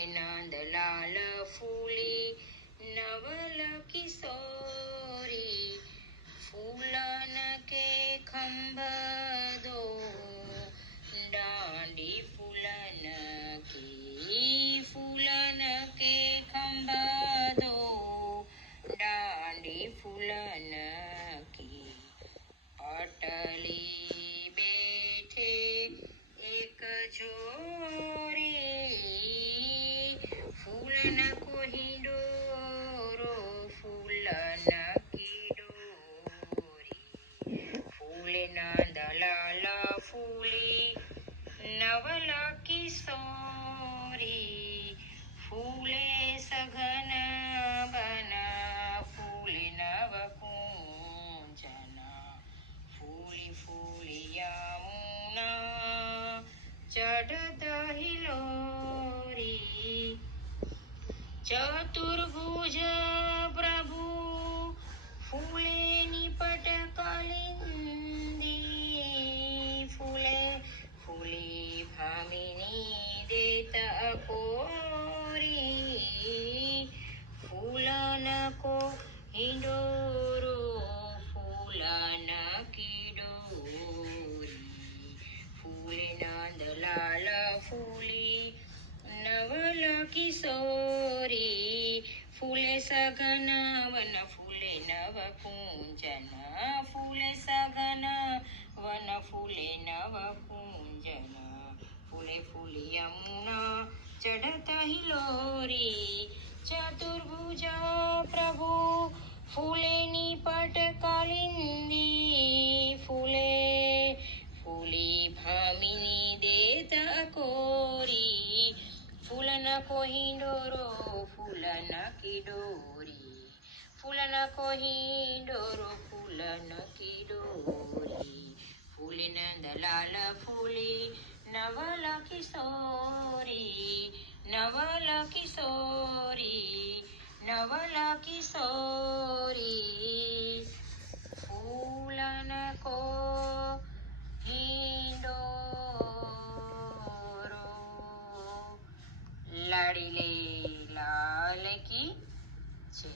फूले नंदलाल फूले नवल किशोरी फूलन के खंभ दो डांडी फूलन के खंभ दो डांडी फूलन की अटली बैठे एक जोरी फूलन को हिंडोरो फूलन की डोरी फूले नंदलाल फूले नवल किशोरी फूले सघन बना फूले नव कुंजना फूली फूली यमुना चढ़त हिलोरी चतुर्भुज प्रभु फूले निपट कालिंदी फूले फूली भामिनी देत कोरी फूलन को हिंडोरो फूलन की डोरी फूले नंदलाल फूले नवल किशोरी फूले सघन वन फूले नव कुंजन फूले सघन वन फूले नव कुंजन फूले फूली यमुना चढ़त हिलोरी चतुर्भुज प्रभु फूले निपट कालिंदी फूले फूली भामिनी देत कोरी फूलन को हिंडोरो फूलन की डोरी फूलन को हिंडोरो फूलन की डोरी फूले नंदलाल फूले नवल किशोरी नवल किशोरी नवल किशोरी फूलन को हिंडोरो लाडीले लाल की जय।